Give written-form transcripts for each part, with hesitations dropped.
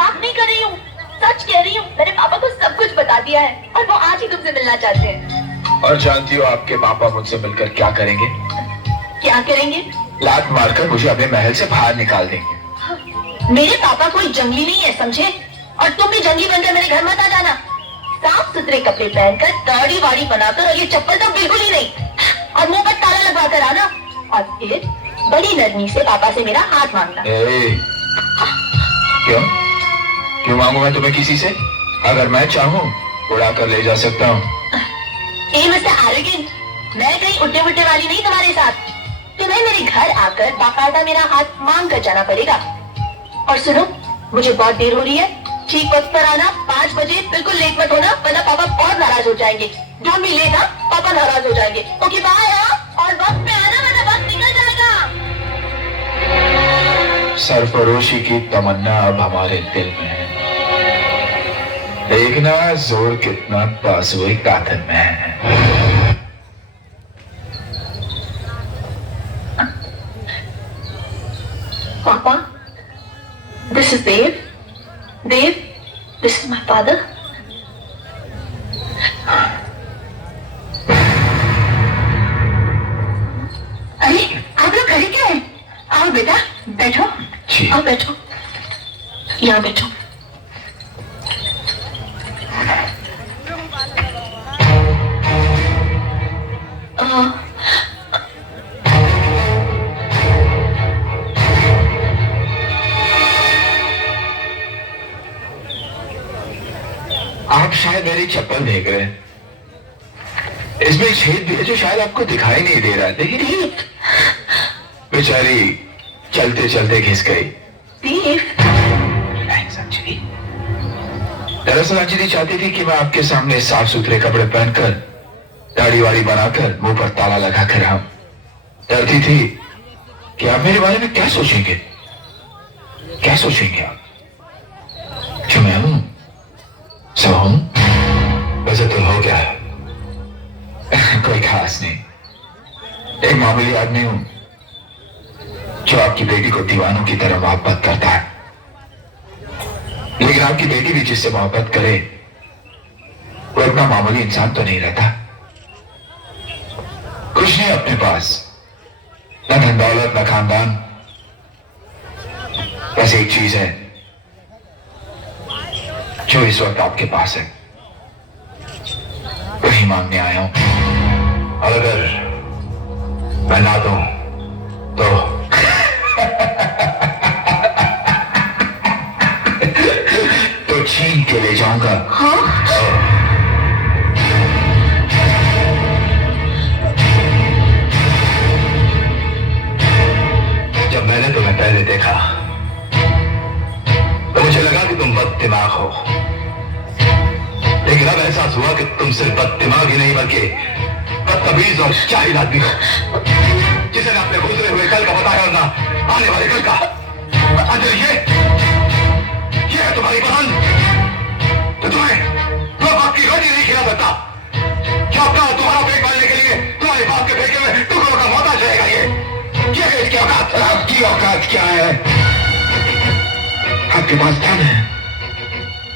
मजाक नहीं कर रही हूँ, सच कह रही हूँ। मैंने पापा को सब कुछ बता दिया है और वो आज ही तुमसे मिलना चाहते हैं। और जानती हो आपके पापा मुझसे मिलकर क्या करेंगे? क्या करेंगे? लात मारकर मुझे अपने महल से बाहर निकाल देंगे। मेरे पापा कोई जंगली नहीं है, समझे? और तुम भी जंगली बनकर मेरे घर मत आ जाना। साफ सुथरे कपड़े पहनकर, दाढ़ी वाड़ी बनाकर, और ये चप्पल तो बिल्कुल ही नहीं, और मुंह पर ताला लगवा कर आना। और फिर बड़ी नरमी से पापा से मेरा हाथ मांगना। क्यों क्यों मांगू मैं तुम्हें किसी से? अगर मैं चाहूँ उड़ा कर ले जा सकता हूँ। मिस्टर एरोगेंट, मैं कहीं उड्डे बुड्डे वाली नहीं तुम्हारे साथ। तुम्हें मेरे घर आकर बाकायदा मेरा हाथ मांग कर जाना पड़ेगा। और सुनो, मुझे बहुत देर हो रही है, ठीक वक्त पर आना। 5 बजे बिल्कुल लेट मत होना, वरना पापा बहुत नाराज हो जाएंगे। डोंट बी लेट, पापा नाराज हो जाएंगे। Okay bye. और वक्त पे आना, वरना वक्त निकल जाएगा। सरफरोशी की तमन्ना अब हमारे दिल में है। देखना जोर कितना बाजुए कातिल में है। पापा, this is Dev. Dev, this is my father. अरे आप लोग खड़े क्या हैं? आओ बेटा, बैठो। आओ बैठो, यहाँ बैठो। आप शायद मेरी चप्पल देख रहे हैं। इसमें छेद भी है जो शायद आपको दिखाई नहीं दे रहा है, लेकिन बेचारी चलते चलते घिस गई। दरअसल अंजलि चाहती थी कि मैं आपके सामने साफ सुथरे कपड़े पहनकर, दाढ़ी वाड़ी बनाकर, मुंह पर ताला लगाकर आऊं। डरती थी कि आप मेरे बारे में क्या सोचेंगे, क्या सोचेंगे आप जो मैं हूं, सो हूं। वैसे तो हो क्या कोई खास नहीं, एक मामूली आदमी हूं जो आपकी बेटी को दीवानों की तरह मोहब्बत करता है। लेकिन आपकी बेटी भी जिससे मोहब्बत करे वो इतना मामूली इंसान तो नहीं रहता। कुछ नहीं अपने पास, न धन दौलत न खानदान, बस एक चीज है जो इस वक्त आपके पास है, वही मांगने आया हूं। और अगर मैं ना दूं तो तो छीन के ले जाऊंगा। जब मैंने तुम्हें पहले देखा तो मुझे लगा कि तुम बददिमाग हो, लेकिन अब एहसास हुआ कि तुम सिर्फ बददिमाग ही नहीं बल्कि बदतमीज और जाहिल आदमी हो, जिसे ना अपने गुजरे हुए कल का पता है और ना आने वाले कल का। अंजलि, ये है तुम्हारी बहन, तो तुम्हें बाप की रोटी नहीं खिला सकता। क्या तुम्हारा पेट पालने के लिए तुम्हारे बाप के फेंके हुए टुकड़ों का मोहताज रहेगा? ये है इसकी औकात। आपकी औकात क्या है? आपके पास धन है,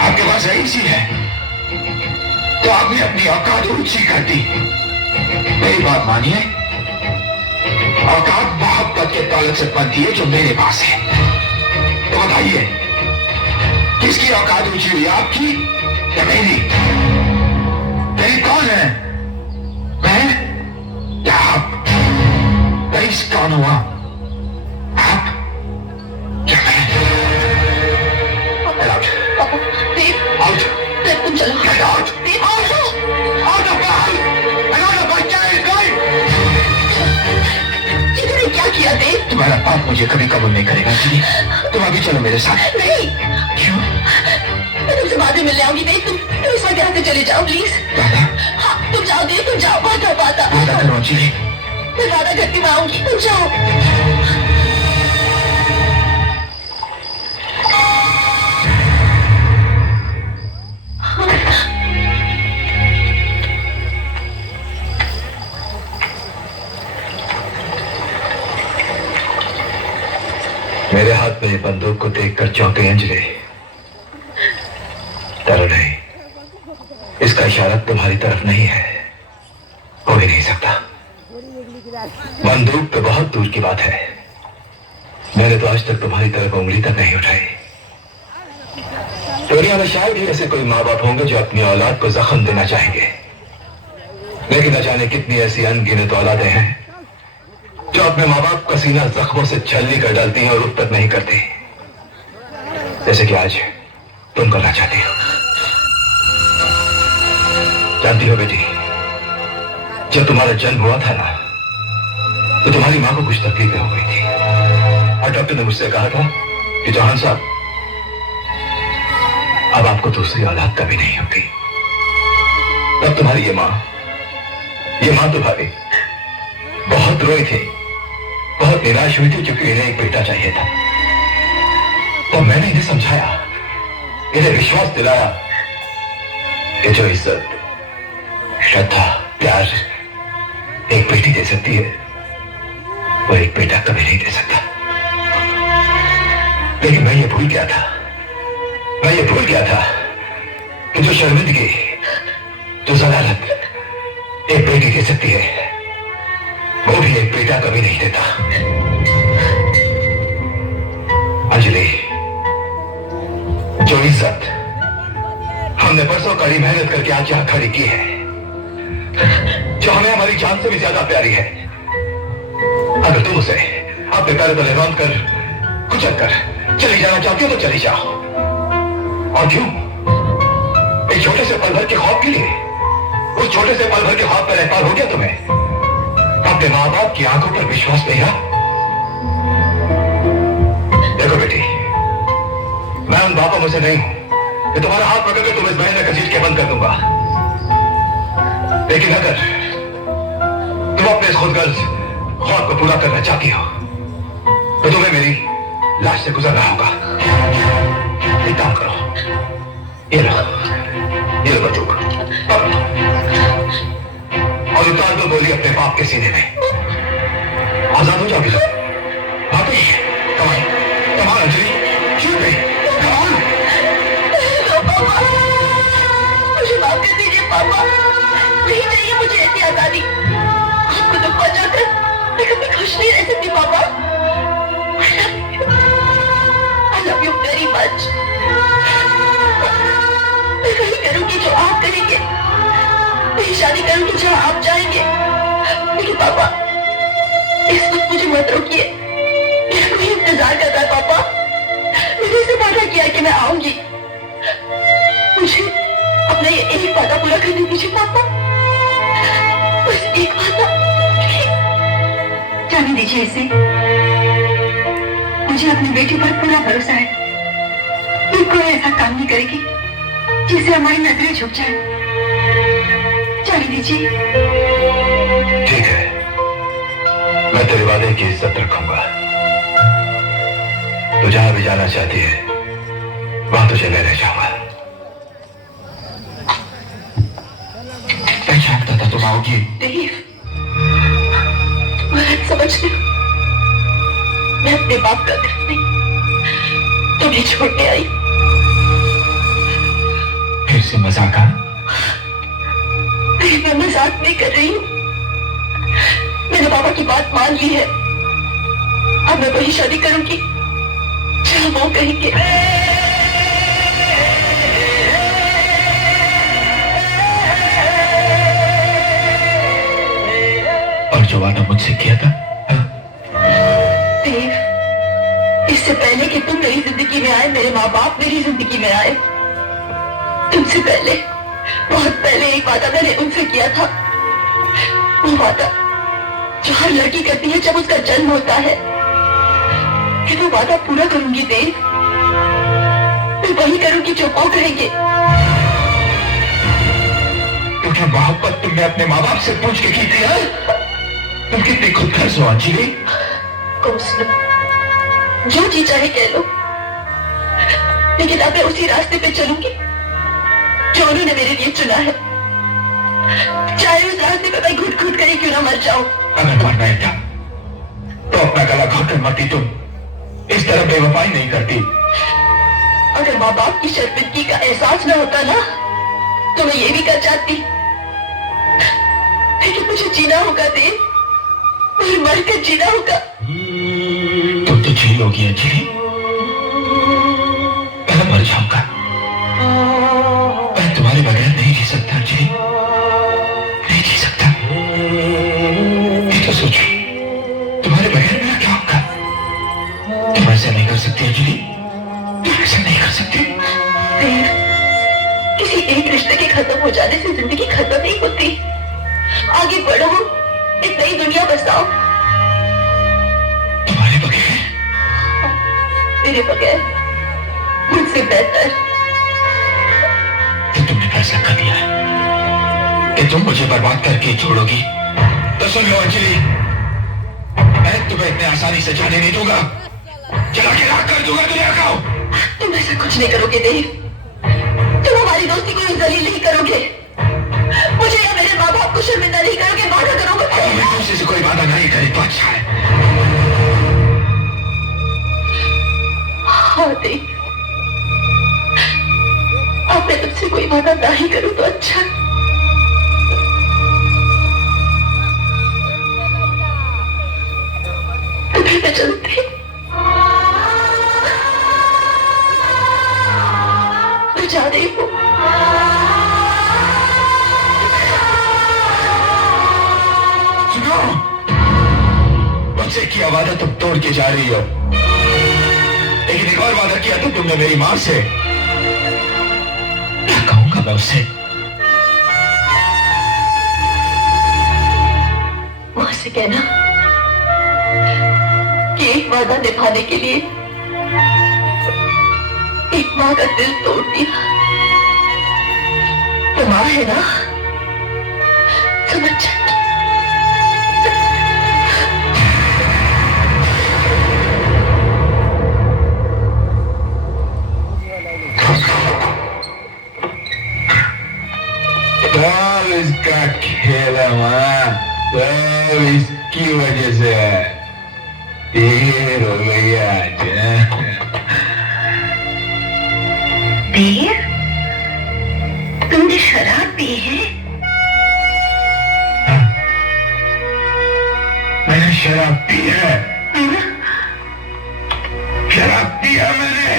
आपके पास रईसी है, तो आपने अपनी औकात ऊंची कर दी। मेरी बात मानिए, औकात मोहब्बत के ताल्लुक से बनती है जो मेरे पास है। तो बताइए, किसकी औकात ऊंची हुई, आपकी या मेरी? मेरी कौन है, मैं या आप? रईस कौन हुआ, आप या मैं? Out! तुम चलो। Get out! Out! Out of my house! And out of my child! तुमने क्या किया देव? तुम्हारा पाप मुझे कभी कबूल नहीं करेगा जी। तुम अभी चलो मेरे साथ। नहीं, क्यों? मैं तुमसे बाद में मिलने आऊंगी देव। तुम इस वक्त यहाँ से चले जाओ प्लीज। दादा? हाँ, तुम जाओ देव, तुम जाओ। वादा वादा करो जी। मैं वादा करती मैं आऊंगी, तुम जाओ। मेरे हाथ में बंदूक को देखकर चौंकी अंजलि। डरो नहीं, इसका इशारा तुम्हारी तरफ नहीं है, हो भी नहीं सकता। बंदूक तो बहुत दूर की बात है, मैंने तो आज तक तुम्हारी तरफ उंगली तक नहीं उठाई। दुनिया में शायद ही ऐसे कोई माँ बाप होंगे जो अपनी औलाद को जख्म देना चाहेंगे, लेकिन न जाने कितनी ऐसी अनगिनत औलादें हैं जो अपने माँ बाप का सीना जख्मों से छलनी कर डालती हैं और रुख तक नहीं करती, जैसे कि आज तुम करना चाहती हो। जानती हो बेटी, जब तुम्हारा जन्म हुआ था ना, तो तुम्हारी माँ को कुछ तकलीफें हो गई थी और डॉक्टर ने मुझसे कहा था कि जहान साहब, अब आपको दूसरी औलाद कभी नहीं होगी। तब तुम्हारी ये माँ तुम्हारी बहुत रोई थी, बहुत निराश हुई थी, क्योंकि इन्हें एक बेटा चाहिए था। तब मैंने इन्हें समझाया, इन्हें विश्वास दिलाया कि जो इज्जत, श्रद्धा, प्यार एक बेटी दे सकती है, वो एक बेटा कभी नहीं दे सकता। लेकिन मैं ये भूल गया था कि जो शर्मिंदगी, जो जलालत एक बेटी दे सकती है, वो भी एक बेटा कभी नहीं देता। अंजलि, जो इज्जत हमने परसों कड़ी मेहनत करके आज यहां खड़ी की है, जो हमें हमारी जान से भी ज्यादा प्यारी है, अगर तुम उसे अपने पैरों तले बांध कर, कुचल कर चली जाना चाहती हो तो चली जाओ। और क्यों? एक छोटे से पल भर के ख्वाब के लिए, उस छोटे से पल भर के ख्वाब पर एहसास हो गया तुम्हें? अपने माँ बाप की आंखों पर विश्वास नहीं रहा? देखो बेटी, मैं उन बापों में से नहीं हूं कि तुम्हारा हाथ पकड़ के तुम इस बहन में घसीट के बंद कर दूंगा। लेकिन अगर तुम अपने इस खुदगर्ज ख्वाब को पूरा करना चाहती हो, तो तुम्हें मेरी लाश से गुजरना होगा। एक काम करो, ये लो बंदूक, और उतार दो गोली अपने बाप के सीने में। आजाद हो जाओगी तुम। बाकी कमाल अंजलि, क्यों नहीं? कमाल। मुझे माफ कर दीजिए पापा, नहीं चाहिए मुझे ऐसी आजादी। आपको दुख पहुंचाकर मैं कभी खुश नहीं रह सकती पापा। I love you very much। मैं वही करूंगी जो आप करेंगे, मैं शादी करूंगी जहां आप जाएंगे। लेकिन पापा, इस वक्त मुझे मत रोकिए, मेरा कोई इंतजार कर रहा है पापा। मैंने इसे वादा किया कि मैं आऊंगी, मुझे अपना ये एक वादा पूरा करने दीजिए पापा, बस एक वादा। जाने दीजिए इसे, मुझे अपनी बेटी पर पूरा भरोसा है। ये कोई ऐसा काम नहीं करेगी जिससे हमारी नजरें झुक जाए। जाने दीजिए। ठीक है, मैं तेरे वादे की इज्जत रखूंगा। तू जहां भी जाना चाहती है, वहां तुझे ले जाऊंगा। मैं जानता था तुम आओगी। देव, गलत समझ रहे हो। मैं अपने बाप का घर नहीं, तुम्हें छोड़ने आई। फिर से मजाक? मैं मजाक नहीं कर रही हूँ, मैंने पापा की बात मान ली है। अब मैं वही शादी करूंगी जहाँ वो कहेंगे। और जो वादा मुझसे किया था? देव, इससे पहले कि तुम मेरी जिंदगी में आए, मेरे माँ बाप मेरी जिंदगी में आए। तुमसे पहले, बहुत पहले एक वादा मैंने उनसे किया था। वो वादा जो हर लड़की करती है जब उसका जन्म होता है, कि वो वादा पूरा करूंगी देव। मैं वही करूंगी जो वो कहेंगे। तो क्या मोहब्बत तुमने अपने माँ बाप से पूछ के की थी? तुम कितनी खुदगर्ज हो अंजलि। जो जी चाहे कह लो, लेकिन अब मैं उसी रास्ते पे चलूंगी जो उन्होंने मेरे लिए चुना है, चाहे उस रास्ते पे मैं घुट घुट कर ही क्यों ना मर जाऊं। अगर मरना ही था तो अपना गला घोट कर मरती। तुम इस तरह बेवफाई नहीं करती। अगर माँ बाप की शर्मिंदगी का एहसास न होता ना तो मैं ये भी कर जाती, लेकिन मुझे जीना होगा देव, मुझे मरकर जीना होगा। तुम तो जी लोगी अंजलि, मैं मर जाऊंगा, मैं तुम्हारे बगैर नहीं जी सकता अंजलि, नहीं जी सकता। ये तो सोचो, तुम्हारे बगैर मेरा क्या होगा? तुम ऐसा नहीं कर सकती अंजलि, तुम ऐसा नहीं कर सकती। किसी एक रिश्ते के खत्म हो जाने से जिंदगी खत्म नहीं होती। आगे बढ़ो, एक नई दुनिया बसाओ। तुम्हारे बगैर? मेरे बगैर, मुझसे बेहतर। तो तुमने फैसला कर लिया है कि तुम मुझे बर्बाद करके छोड़ोगी? तो सुन लो अंजलि, मैं तुम्हें इतने आसानी से जाने नहीं दूंगा, चला के राख कर दूंगा दुनिया को। तुम ऐसा कुछ नहीं करोगे देव, तुम हमारी दोस्ती को जलील नहीं करोगे, मुझे या मेरे माँ बाप को शर्मिंदा नहीं करोगे, वादा करोगे। अगर मैं तुमसे कोई वादा नहीं करे तो अच्छा है। हाँ देव, अब मैं तुमसे कोई वादा नहीं करूं तो अच्छा। तो फिर मैं चलती, मैं जा रही हूँ। सुनो, मुझसे किया वादा तुम तोड़ के जा रही हो, लेकिन एक और वादा किया था तुमने मेरी मां से। क्या कहूंगा मैं उससे? मां से कहना कि एक वादा निभाने के लिए एक मां का दिल तोड़ दिया। तो मां है ना, समझ जाएगी। सब इसका खेल है मां, सब इसकी वजह से है। देर हो गई आज। देर? तुमने शराब पी है? मैंने शराब पी है, शराब पिया मैंने।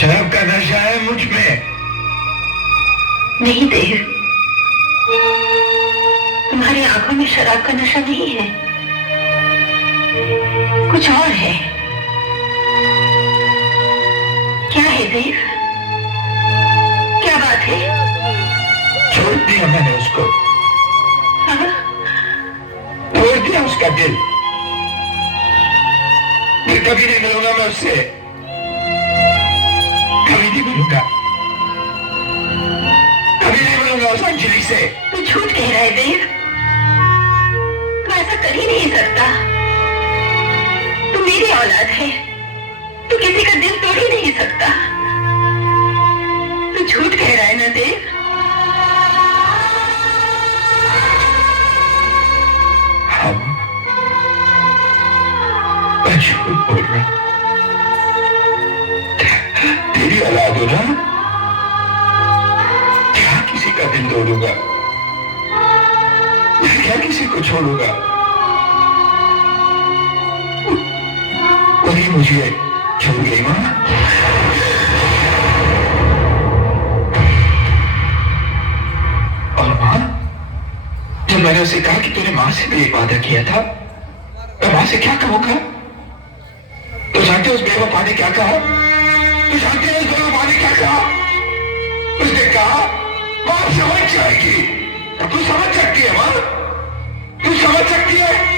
शराब का नशा है मुझ में। नहीं देव, तुम्हारी आंखों में शराब का नशा नहीं है, कुछ और है। क्या है देव, क्या बात है? छोड़ दिया मैंने उसको, तोड़ दिया उसका दिल। फिर कभी नहीं मिलूंगा मैं उससे, कभी नहीं मिलूंगा, कभी नहीं मिलूंगा उस अंजलि से। तू झूठ कह रहा है देव, तू ऐसा कर ही नहीं सकता। तू मेरी औलाद है, तू किसी का दिल तोड़ ही नहीं सकता। तू झूठ कह रहा है ना देव? हाँ, मैं झूठ बोल रहा हूं। तेरी औलाद हो ना, क्या किसी का दिल तोड़ूंगा, मैं क्या किसी को छोड़ूंगा? वही मुझे छोड़ गई मां। और मां, जब मैंने उसे कहा कि तूने मां से भी एक वादा किया था, मैं मां से क्या कहूंगा? तो जानते हो उस बेवफा ने क्या कहा? तो जानते हो उस बेवफा ने क्या कहा? उसने कहा मां समझ जाएगी। तू समझ सकती है मां, तू समझ सकती है?